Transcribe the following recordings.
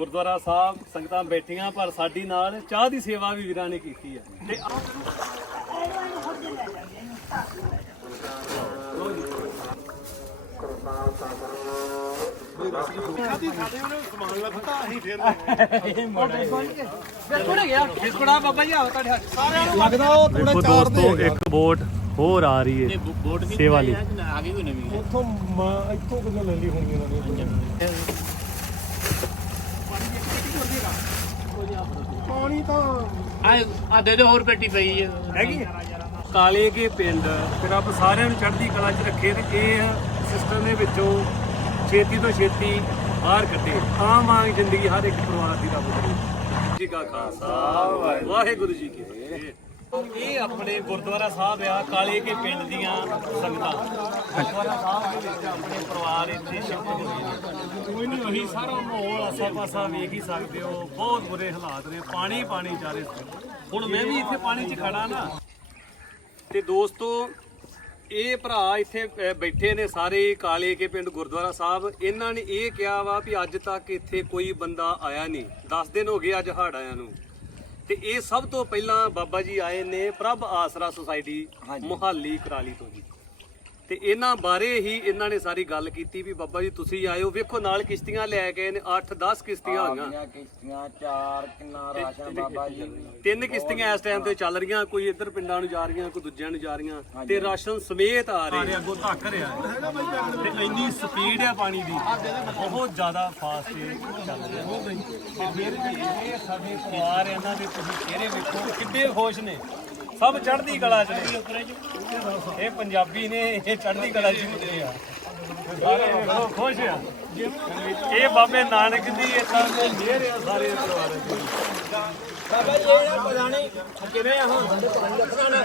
ਗੁਰਦੁਆਰਾ ਸਾਹਿਬ ਸੰਗਤਾਂ ਬੈਠੀਆਂ ਪਰ ਸਾਡੀ ਨਾਲ ਚਾਹ ਦੀ ਸੇਵਾ ਵੀ ਵੀਰਾਂ ਨੇ ਕੀਤੀ ਹੈ। ਤੇ ਆ- ਲੱਗਦਾ ਉਹ ਥੋੜਾ ਦੇਖੋ ਚਾਰ ਦੋਸਤੋ ਇੱਕ ਬੋਟ ਹੋਰ ਆ ਰਹੀ ਹੈ। ਸੇਵਾ ਲਈ। ਉੱਥੋਂ ਮ- ਇੱਥੋਂ ਕਿੰਨੇ ਲੈਂਦੀ ਹੋਣੀ ਇਹਨਾਂ ਨੇ। ਪਾਣੀ ਤਾਂ ਆ ਦੇ ਦੇ ਹੋਰ ਪੇਟੀ ਪਈ ਹੈ ਹੈਗੀ ਕਾਲੇ ਕੇ ਪਿੰਡ ਤੇ ਰੱਬ ਸਾਰਿਆਂ ਨੂੰ ਚੜ੍ਹਦੀ ਕਲਾ 'ਚ ਰੱਖੇ ਤੇ ਇਹ ਸਿਸਟਮ ਦੇ ਵਿੱਚੋਂ ਛੇਤੀ ਤੋਂ ਛੇਤੀ ਬਾਹਰ ਕੱਢੇ। ਆਮ ਆਮ ਜ਼ਿੰਦਗੀ ਹਰ ਇੱਕ ਪਰਿਵਾਰ ਦੀ ਰੱਬ ਕਰੇ। ਜੀ ਕਾ ਖਾਲਸਾ ਵਾਹਿਗੁਰੂ ਜੀ ਕੀ ਫਤਿਹ। ਇਹ ਆਪਣੇ ਗੁਰਦੁਆਰਾ ਸਾਹਿਬ ਆ, ਕਾਲੇ ਕੇ ਪਿੰਡ ਦੀਆਂ ਸੰਗਤਾਂ। ਗੁਰਦੁਆਰਾ ਸਾਹਿਬ ਦੇ ਵਿੱਚ ਆਪਣੇ ਪਰਿਵਾਰ ਇੱਥੇ ਸ਼ਿਫਟ ਹੋ ਕੋਈ ਨਹੀਂ ਉਹੀ ਸਾਰਾ ਮਾਹੌਲ ਆਸਾ ਪਾਸਾ ਵੇਖ ਹੀ ਸਕਦੇ ਹੋ। ਬਹੁਤ ਬੁਰੇ ਹਾਲਾਤ ਨੇ, ਪਾਣੀ ਪਾਣੀ ਚਾਰੇ ਹੁਣ ਮੈਂ ਵੀ ਇੱਥੇ ਪਾਣੀ 'ਚ ਖੜਾ ਨਾ। ਤੇ ਦੋਸਤੋ, ਇਹ ਭਰਾ ਇੱਥੇ ਬੈਠੇ ਨੇ ਸਾਰੇ ਕਾਲੇ ਕੇ ਪਿੰਡ ਗੁਰਦੁਆਰਾ ਸਾਹਿਬ। ਇਹਨਾਂ ਨੇ ਇਹ ਕਿਹਾ ਵਾ ਵੀ ਅੱਜ ਤੱਕ ਇੱਥੇ ਕੋਈ ਬੰਦਾ ਆਇਆ ਨਹੀਂ। 10 ਦਿਨ ਹੋ ਗਏ ਅੱਜ ਹੜ ਆਇਆ ਨੂੰ। ਤੇ ਇਹ ਸਭ ਤੋਂ ਪਹਿਲਾਂ ਬਾਬਾ ਜੀ ਆਏ ਨੇ ਪ੍ਰਭ ਆਸਰਾ ਸੁਸਾਇਟੀ ਮੁਹਾਲੀ ਕਰਾਲੀ ਤੋਂ ਜੀ। ਤੇ ਇਹਨਾਂ ਬਾਰੇ ਹੀ ਇਹਨਾਂ ਨੇ ਸਾਰੀ ਗੱਲ ਕੀਤੀ ਵੀ ਬਾਬਾ ਜੀ ਤੁਸੀਂ ਆਇਓ। ਵੇਖੋ ਨਾਲ ਕਿਸ਼ਤੀਆਂ ਲੈ ਕੇ ਨੇ 8-10 ਕਿਸ਼ਤੀਆਂ ਹੋਈਆਂ। ਕਿਸ਼ਤੀਆਂ ਚਾਰ ਕਿੰਨਾ ਰਾਸ਼ਨ ਬਾਬਾ ਜੀ। ਤਿੰਨ ਕਿਸ਼ਤੀਆਂ ਇਸ ਟਾਈਮ ਤੇ ਚੱਲ ਰਹੀਆਂ ਕੋਈ ਇੱਧਰ ਪਿੰਡਾਂ ਨੂੰ ਜਾ ਰਹੀਆਂ ਕੋਈ ਦੂਜਿਆਂ ਨੂੰ ਜਾ ਰਹੀਆਂ ਤੇ ਰਾਸ਼ਨ ਸਮੇਤ ਆ ਰਹੇ। ਅੱਗੋਂ ਧੱਕ ਰਿਹਾ ਤੇ ਇੰਨੀ ਸਪੀਡ ਹੈ ਪਾਣੀ ਦੀ ਬਹੁਤ ਜ਼ਿਆਦਾ ਫਾਸਟ ਚੱਲ ਰਿਹਾ ਤੇ ਫਿਰ ਵੀ ਇਹ ਸਾਡੇ ਪਰਿਵਾਰ ਇਹਨਾਂ ਦੇ ਤੁਸੀਂ ਚਿਹਰੇ ਵੇਖੋ ਕਿੱਡੇ ਖੁਸ਼ ਨੇ। ਸਭ ਚੜ੍ਹਦੀ ਕਲਾ ਚ ਨੇ। ਇਹ ਪੰਜਾਬੀ ਨੇ, ਇਹ ਚੜ੍ਹਦੀ ਕਲਾ ਚ ਹੁੰਦੇ ਆ। ਸਾਰੇ ਵੇਖੋ ਖੁਸ਼ ਆ। ਇਹ ਬਾਬੇ ਨਾਨਕ ਦੀ ਇਦਾਂ ਦੇ ਮਿਹਰ ਆ ਸਾਰੇ ਪਰਿਵਾਰਾਂ ਦੇ ਬਾਬਾ ਜੀ ਇਹ ਨਾ ਕਿਵੇਂ ਆ ਹੁਣ ਰੱਖਣਾ ਨਾ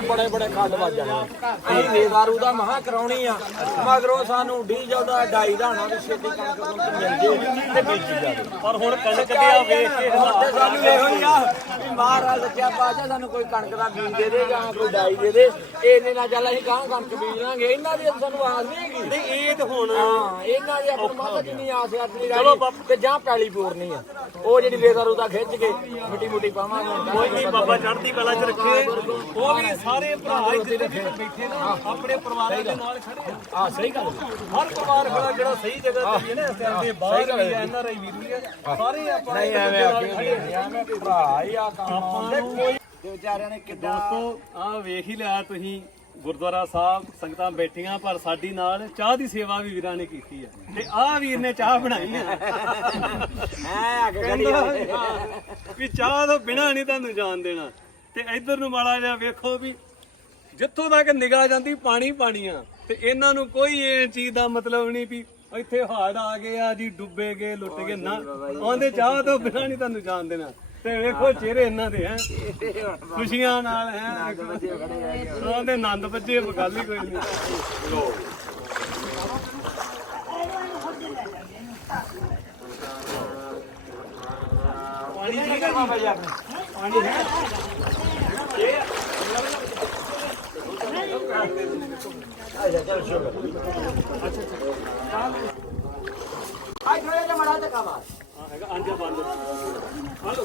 ਬੜੇ ਬੜੇ ਖੱਡ ਵੱਜ ਜਾਣੇ ਅਸੀਂ ਵੇਦਾਰੂ ਦਾ ਮਹਾ ਕਰਾਉਣੀ ਆ ਮਗਰੋਂ ਸਾਨੂੰ ਡੀਜ਼ਲ ਦਾ ਡਾਈ ਦਾ ਹੋਣਾ ਵੀ ਛੇਤੀ ਕਣਕ ਕੁਣਕ ਮਿਲ ਜੇ ਤੇ ਬੀਜੀ ਜਾਵੇ। ਪਰ ਹੁਣ ਕਣਕ ਦੇ ਆ ਵੇਖ ਕੇ ਤੇ ਸਾਨੂੰ ਇਹੋ ਹੀ ਆ ਮਹਾਰਾਜ ਸੱਚਾ ਪਾਤਸ਼ਾਹ ਸਾਨੂੰ ਕੋਈ ਕਣਕ ਦਾ ਬੀਜ ਦੇ ਦੇ ਜਾਂ ਕੋਈ ਡਾਈ ਦੇ ਦੇ ਇਹਨੇ ਨਾਲ ਚੱਲ ਅਸੀਂ ਗਾਂ ਕਣਕ ਬੀਜ ਲਾਂਗੇ ਇਹਨਾਂ ਦੀ ਸਾਨੂੰ ਆਸ ਨਹੀਂ ਹੈਗੀ। ਨਹੀਂ ਇਹ ਤਾਂ ਹੁਣ ਹਾਂ ਇਹਨਾਂ ਦੀ ਆਪਣੀ ਮਾਤਾ ਜਿੰਨੀ ਆਸ ਹੈ ਆਪਣੀ ਚਲੋ ਤੇ ਜਾਂ ਪੈਲੀ ਪੂਰਨੀ ਆ। ਉਹ ਜਿਹੜੀ ਵੇਦਾਰੂ ਦਾ ਖਿੱਚ ਕੇ ਮਿੱਟੀ ਮੁੱਟੀ ਪਾਵਾਂਗੇ ਕੋਈ ਨਹੀਂ ਬਾਬਾ ਚੜ੍ਹਦੀ ਕਲਾ 'ਚ ਰੱਖੇ। ਉਹ ਵੀ ਸਾਰੇ ਭਰਾ ਇੱਥੇ ਦੇ ਵਿੱਚ ਬੈਠੇ ਨਾ ਆਪਣੇ ਪਰਿਵਾਰਾਂ ਦੇ ਨਾਲ ਖੜੇ ਆ। ਆ ਸਹੀ ਗੱਲ ਹੈ। ਹਰ ਪਰਿਵਾਰ ਖੜਾ ਜਿਹੜਾ ਸਹੀ ਜਗ੍ਹਾ ਤੇ ਵੀ ਹੈ ਨਾ ਟਾਈਮ ਤੇ ਬਾਹਰ ਵੀ ਐਨ ਆਰ ਆਈ ਵੀਰ ਵੀ ਹੈ। ਸਾਰੇ ਆਪਾਂ ਨਹੀਂ ਐਵੇਂ ਆਖੀ ਆ। ਐਵੇਂ ਭਰਾ ਹੀ ਆ ਤੇ ਵਿਚਾਰਿਆਂ ਨੇ ਕਿੱਦਾਂ ਦੋਸਤੋ ਆ ਵੇਖ ਹੀ ਲਿਆ ਤੁਸੀਂ ਗੁਰਦੁਆਰਾ ਸਾਹਿਬ ਸੰਗਤਾਂ ਬੈਠੀਆਂ ਪਰ ਸਾਡੀ ਨਾਲ ਚਾਹ ਦੀ ਸੇਵਾ ਵੀ ਵੀਰਾਂ ਨੇ ਕੀਤੀ ਹੈ। ਤੇ ਆਹ ਵੀਰ ਨੇ ਚਾਹ ਬਣਾਈ ਹੈ। ਐ ਅੱਗ ਗੜੀ ਵਾਲੇ। ਵੀ ਚਾਹ ਤੋਂ ਬਿਨਾ ਨਹੀਂ ਤੁਹਾਨੂੰ ਜਾਣ ਦੇਣਾ। ਤੇ ਇੱਧਰ ਨੂੰ ਮਾੜਾ ਜਿਹਾ ਵੇਖੋ ਵੀ ਜਿੱਥੋਂ ਤੱਕ ਨਿਗਾਹ ਜਾਂਦੀ ਪਾਣੀ ਪਾਣੀ ਆ ਤੇ ਇਹਨਾਂ ਨੂੰ ਕੋਈ ਇਹ ਚੀਜ਼ ਦਾ ਮਤਲਬ ਨਹੀਂ ਵੀ ਇੱਥੇ ਹੜ ਆ ਗਏ ਆ ਜੀ ਡੁੱਬੇ ਗਏ ਲੁੱਟ ਗਏ। ਨਾ ਆਉਂਦੇ ਚਾਹ ਤੋਂ ਬਿਨਾ ਨਹੀਂ ਤੁਹਾਨੂੰ ਜਾਣ ਦੇਣਾ। ਤੇ ਵੇਖੋ ਚਿਹਰੇ ਇਹਨਾਂ ਦੇ ਹੈ। ਖੁਸ਼ੀਆਂ ਨਾਲ ਹੈ। ਆਉਂਦੇ ਆਨੰਦ ਬੱਜੇ ਗੱਲ ਹੀ ਕੋਈ ਨਹੀਂ। ਪਾਣੀ ਠੀਕ ਹੈ ਬਾਬਾ ਜੀ ਆਪਣੇ? ਪਾਣੀ ਹੈ? ਆਈ ਥੋੜਾ ਜਿਹਾ ਮੜਾ ਧੱਕਾ ਮਾਰ ਹਾਂ ਹੈਗਾ ਆਂਜਾ ਬੰਦ। ਹਲੋ ਲੋ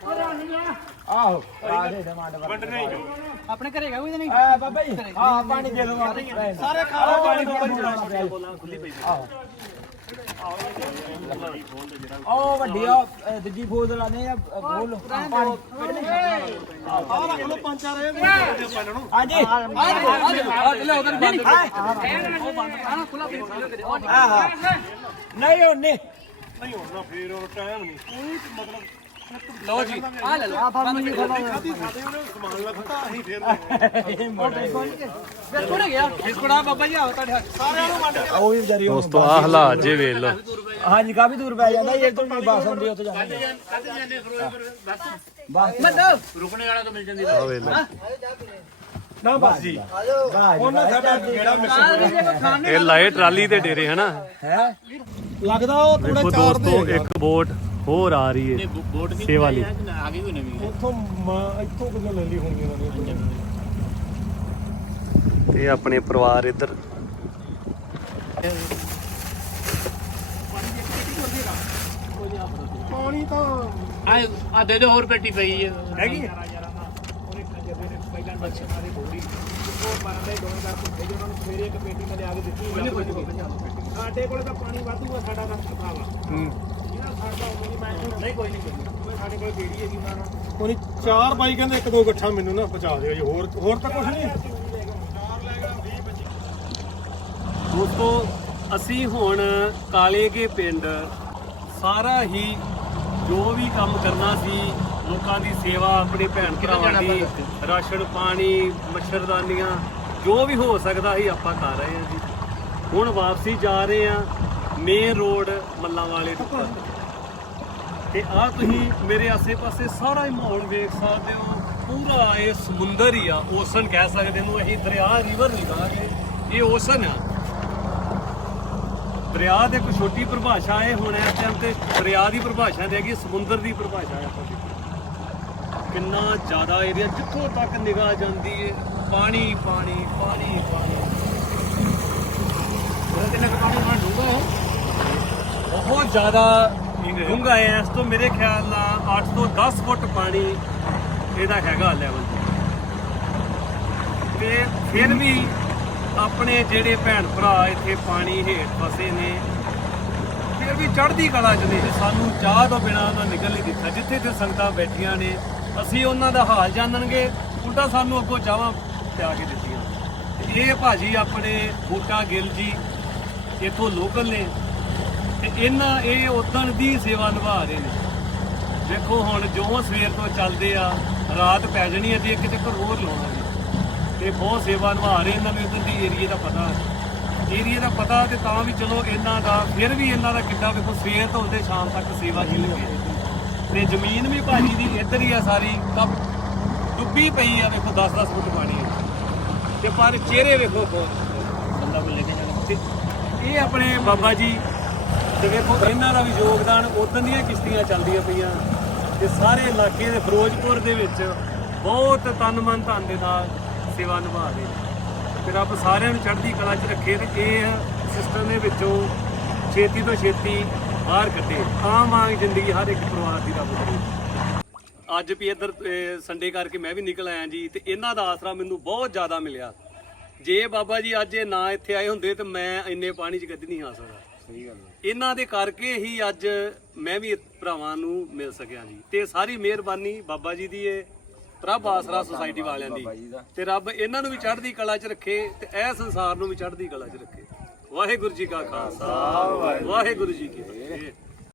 ਆਹੋ ਆ ਦੇ ਦੇ ਮੰਡ ਆਪਣੇ ਘਰੇ ਗਾ ਕੋਈ ਤਾਂ ਨਹੀਂ? ਆ ਬਾਬਾ ਜੀ। ਆ ਪਾਣੀ ਦੇ ਲਓ ਸਾਰੇ ਖਾ ਲਓ ਪਾਣੀ ਖੁੱਲੀ ਪਈ ਉਹ ਵੱਡੀ ਆ ਅ, ਦੂਜੀ ਫੋਜ਼ ਲਾਣੇ ਆ ਅ, ਬੋਲ ਪਾਣੀ ਆ ਰੱਖ ਲਓ ਪੰਜ ਚਾਰ ਹਾਂਜੀ। ਆ ਲੈ ਉਧਰ ਬੰਦ ਆਹਾ ਨਹੀਂ ਉਹਨੇ ਨਹੀਂ। ਹੋਣਾ ਫੇਰ ਉਹ ਟਾਈਮ ਨਹੀਂ। ਕੋਈ ਮਤਲਬ ਲਓ ਜੀ ਆ ਲੈ ਲਓ। ਬੰਦ ਨਹੀਂ ਖੋਲੋ ਖਾਦੀ ਖਾਦੇ ਉਹਨੇ ਸਮਾਨ ਲੱਗਦਾ ਅਸੀਂ ਫੇਰ ਬਿਸਕੁਟ ਗਿਆ। ਬਿਸਕੁਟ ਆ ਬਾਬਾ ਜੀ ਆਓ ਤੁਹਾਡੇ ਹੱਥ। ਉਹ ਵੀ ਵਿਚਾਰੀ ਦੋਸਤੋ ਆ ਹਾਲਾਤ ਜੇ ਵੇਖ ਲਓ। ਹਾਂਜੀ ਕਾਫੀ ਦੂਰ ਪੈ ਜਾਂਦਾ ਇਹ ਤੋਂ ਨਹੀਂ ਬੱਸ ਆਉਂਦੀ ਉੱਥੇ ਜਾਂਦੀ ਕਦੇ ਜਾਂਦੇ ਫਿਰੋਜ਼ਪੁਰ ਬਸ। ਬੱਸ। ਮਤਲਬ ਰੁਕਣੇ ਵਾਲਾ ਤਾਂ ਮਿਲ ਜਾਂਦੀ ਆ ਵੇਖ ਲਓ। ਨਾ ਬਸ ਜੀ। ਉਹਨਾਂ ਸਾਡਾ ਜਿਹੜਾ ਆ ਜੇ ਖਾਣ ਇਹ ਲਾਏ ਟਰਾਲੀ ਤੇ ਡੇਰੇ ਹਨਾ? ਹੈ? ਲੱਗਦਾ ਉਹ ਥੋੜਾ ਚਾਰ ਦੋਸਤੋ ਦੇ ਇੱਕ ਬੋਟ। ਹੋਰ ਆ ਰਹੀ ਹੈ ਬੋਟ ਵੀ ਸੇਵਾ ਲਈ। ਆ ਗਈ ਕੋਈ ਨਵੀਂ ਉੱਥੋਂ ਮਾਂ ਇੱਥੋਂ ਕਿਦੋਂ ਲੈ ਲਈ ਹੋਣੀ ਇਹਨਾਂ ਨੇ। ਤੇ ਆਪਣੇ ਪਰਿਵਾਰ ਇੱਧਰ। ਪਾਣੀ ਤਾਂ ਆ ਆ ਦੇ ਦੇ ਹੋਰ ਪੇਟੀ ਪਈ ਹੈ। ਹੈਗੀ? ਸਾਡੇ ਕੋਲ ਤਾਂ ਪਾਣੀ ਵਾਧੂ ਆ ਸਾਡਾ ਇਹਨਾਂ ਸਾਡਾ ਨਹੀਂ ਕੋਈ ਨਹੀਂ ਸਾਡੇ ਕੋਲ ਬੇੜੀ ਹੈਗੀ ਨਾ ਉਹਨੇ ਚਾਰ ਬਾਈ ਕਹਿੰਦੇ ਇੱਕ ਦੋ ਗੱਠਾ ਮੈਨੂੰ ਨਾ ਪਹੁੰਚਾ ਦਿਓ ਜੀ। ਹੋਰ ਹੋਰ ਤਾਂ ਕੁਝ ਨਹੀਂ। ਦੋਸਤੋ ਅਸੀਂ ਹੁਣ ਕਾਲੇ ਕੇ ਪਿੰਡ। ਸਾਰਾ ਹੀ ਜੋ ਵੀ ਕੰਮ ਕਰਨਾ ਸੀ ਲੋਕਾਂ ਦੀ ਸੇਵਾ ਆਪਣੇ ਭੈਣ ਭਰਾਵਾਂ ਦੀ ਰਾਸ਼ਨ ਪਾਣੀ ਮੱਛਰਦਾਨੀਆਂ ਜੋ ਵੀ ਹੋ ਸਕਦਾ ਸੀ ਆਪਾਂ ਕਰ ਰਹੇ ਹਾਂ ਜੀ। ਹੁਣ ਵਾਪਸੀ ਜਾ ਰਹੇ ਹਾਂ ਮੇਨ ਰੋਡ ਮੱਲਾਂ ਵਾਲੇ ਤੋਂ। ਤੇ ਆ ਤੁਸੀਂ ਮੇਰੇ ਆਸੇ-ਪਾਸੇ ਸਾਰਾ ਹੀ ਮਾਹੌਲ ਵੇਖ ਸਕਦੇ ਹੋ। ਪੂਰਾ ਇਹ ਸਮੁੰਦਰ ਹੀ ਆ, ਓਸ਼ਨ ਕਹਿ ਸਕਦੇ ਨੂੰ, ਅਸੀਂ ਦਰਿਆ, ਰਿਵਰ ਨਹੀਂ ਕਹਾਂਗੇ। ਇਹ ਓਸ਼ਨ ਆ। ਦਰਿਆ ਦੇ ਕੋਈ ਛੋਟੀ ਪਰਿਭਾਸ਼ਾ ਇਹ ਹੁਣ ਇਸ ਟਾਈਮ ਤੇ ਦਰਿਆ ਦੀ ਪਰਿਭਾਸ਼ਾ ਤੇ ਹੈਗੀ, ਸਮੁੰਦਰ ਦੀ ਪਰਿਭਾਸ਼ਾ ਹੈ ਆਪਾਂ ਕਿੰਨਾ ਜ਼ਿਆਦਾ ਏਰੀਆ ਜਿੱਥੋਂ ਤੱਕ ਨਿਗਾਹ ਜਾਂਦੀ ਹੈ ਪਾਣੀ ਪਾਣੀ ਪਾਣੀ ਪਾਣੀ। ਉਹਦੇ ਕਿੰਨਾ ਪਾਣੀ ਹੁਣ ਡੂੰਘਾ ਬਹੁਤ ਜ਼ਿਆਦਾ ਡੂੰਘਾ ਹੈ ਇਸ ਤੋਂ ਮੇਰੇ ਖਿਆਲ ਨਾਲ 8 ਤੋਂ 10 ਫੁੱਟ ਪਾਣੀ ਇਹਦਾ ਹੈਗਾ ਲੈਵਲ ਤੇ। ਫਿਰ ਵੀ ਆਪਣੇ ਜਿਹੜੇ ਭੈਣ ਭਰਾ ਇੱਥੇ ਪਾਣੀ ਹੇਠ ਫਸੇ ਨੇ, ਫਿਰ ਵੀ ਚੜ੍ਹਦੀ ਕਲਾ ਚ ਨੇ। ਸਾਨੂੰ ਚਾਹ ਤੋਂ ਬਿਨਾ ਉਹਨਾਂ ਨਿਕਲ ਨਹੀਂ ਦਿੱਤਾ। ਜਿੱਥੇ ਤੇ ਸੰਗਤਾਂ ਬੈਠੀਆਂ ਨੇ, ਅਸੀਂ ਉਹਨਾਂ ਦਾ ਹਾਲ ਜਾਣਨਗੇ, ਉਲਟਾ ਸਾਨੂੰ ਅੱਗੋਂ ਚਾਹਾਂ ਪਿਆ ਕੇ ਦਿੱਤੀਆਂ। ਤੇ ਇਹ ਭਾਜੀ ਆਪਣੇ ਬੂਟਾ ਗਿੱਲ ਜੀ ਇੱਥੋਂ ਲੋਕਲ ਨੇ। ਤੇ ਇਹਨਾਂ ਇਹ ਉਦਣ ਦੀ ਸੇਵਾ ਨਿਭਾ ਰਹੇ ਨੇ। ਦੇਖੋ ਹੁਣ ਜੋ ਸਵੇਰ ਤੋਂ ਚੱਲਦੇ ਆ ਰਾਤ ਪੈ ਜਣੀ ਹੈ ਤੇ ਇੱਕ ਚੱਕਰ ਹੋਰ ਲਾਉਣਾ ਜੀ ਤੇ ਬਹੁਤ ਸੇਵਾ ਨਿਭਾ ਰਹੇ ਇਹਨਾਂ ਨੂੰ ਇਧਰ ਦੀ ਏਰੀਏ ਦਾ ਪਤਾ। ਏਰੀਏ ਦਾ ਪਤਾ ਤੇ ਤਾਂ ਵੀ ਚਲੋ ਇਹਨਾਂ ਦਾ ਫਿਰ ਵੀ ਇਹਨਾਂ ਦਾ ਕਿੱਦਾਂ ਵੇਖੋ ਸਵੇਰ ਤੋਂ ਉਹਦੇ ਸ਼ਾਮ ਤੱਕ ਸੇਵਾ ਹੀ ਲੱਗੇ ਤੇ ਜ਼ਮੀਨ ਵੀ ਭਾਜੀ ਦੀ ਇੱਧਰ ਹੀ ਆ ਸਾਰੀ ਤਾਂ ਡੁੱਬੀ ਪਈ ਆ ਵੇਖੋ 10-10 ਫੁੱਟ ਪਾਣੀ ਤੇ ਪਰ ਚਿਹਰੇ ਵੇਖੋ ਬੰਦਾ ਕੋਈ ਲੈ ਕੇ ਜਾਣਾ। ਇਹ ਆਪਣੇ ਬਾਬਾ ਜੀ ਤੇ ਵੇਖੋ, ਇਹਨਾਂ ਦਾ ਵੀ ਯੋਗਦਾਨ ਉਦੋਂ ਦੀਆਂ ਕਿਸ਼ਤੀਆਂ ਚੱਲਦੀਆਂ ਪਈਆਂ ਤੇ ਸਾਰੇ ਇਲਾਕੇ ਦੇ ਫਿਰੋਜ਼ਪੁਰ ਦੇ ਵਿੱਚ ਬਹੁਤ ਤਨ ਮਨ ਧਨ ਦੇ ਨਾਲ ਸੇਵਾ ਨਿਭਾ ਰਹੇ ਨੇ। ਤੇ ਰੱਬ ਸਾਰਿਆਂ ਨੂੰ ਚੜ੍ਹਦੀ ਕਲਾ 'ਚ ਰੱਖੇ ਤੇ ਇਹ ਸਿਸਟਮ ਦੇ ਵਿੱਚੋਂ ਛੇਤੀ ਤੋਂ ਛੇਤੀ ਬਾਹਰ ਕੱਢੇ। ਆਮ ਆਮ ਜ਼ਿੰਦਗੀ ਹਰ ਇੱਕ ਪਰਿਵਾਰ ਦੀ ਰੱਬ ਕਰੇ। ਅੱਜ ਵੀ ਇੱਧਰ ਸੰਡੇ ਕਰਕੇ ਮੈਂ ਵੀ ਨਿਕਲ ਆਇਆ ਜੀ ਤੇ ਇਹਨਾਂ ਦਾ ਆਸਰਾ ਮੈਨੂੰ ਬਹੁਤ ਜ਼ਿਆਦਾ ਮਿਲਿਆ। ਜੇ ਬਾਬਾ ਜੀ ਅੱਜ ਇਹ ਨਾ ਇੱਥੇ ਆਏ ਹੁੰਦੇ ਤੇ ਮੈਂ ਇੰਨੇ ਪਾਣੀ 'ਚ ਕਦੀ ਨਹੀਂ ਆ ਸਕਦਾ। ਸਹੀ ਗੱਲ ਇਹਨਾਂ ਦੇ ਕਰਕੇ ਹੀ ਅੱਜ ਮੈਂ ਵੀ ਭਰਾਵਾਂ ਨੂੰ ਮਿਲ ਸਕਿਆ ਜੀ। ਤੇ ਸਾਰੀ ਮਿਹਰਬਾਨੀ ਬਾਬਾ ਜੀ ਦੀ ਹੈ ਪ੍ਰਭ ਆਸਰਾ ਸੁਸਾਇਟੀ ਵਾਲਿਆਂ ਦੀ। ਤੇ ਰੱਬ ਇਹਨਾਂ ਨੂੰ ਵੀ ਚੜ੍ਹਦੀ ਕਲਾ 'ਚ ਰੱਖੇ ਤੇ ਇਹ ਸੰਸਾਰ ਨੂੰ ਵੀ ਚੜ੍ਹਦੀ ਕਲਾ 'ਚ ਰੱਖੇ। ਵਾਹਿਗੁਰੂ ਜੀ ਕਾ ਖਾਲਸਾ ਵਾਹਿਗੁਰੂ ਜੀ ਕੀ ਫਤਿਹ।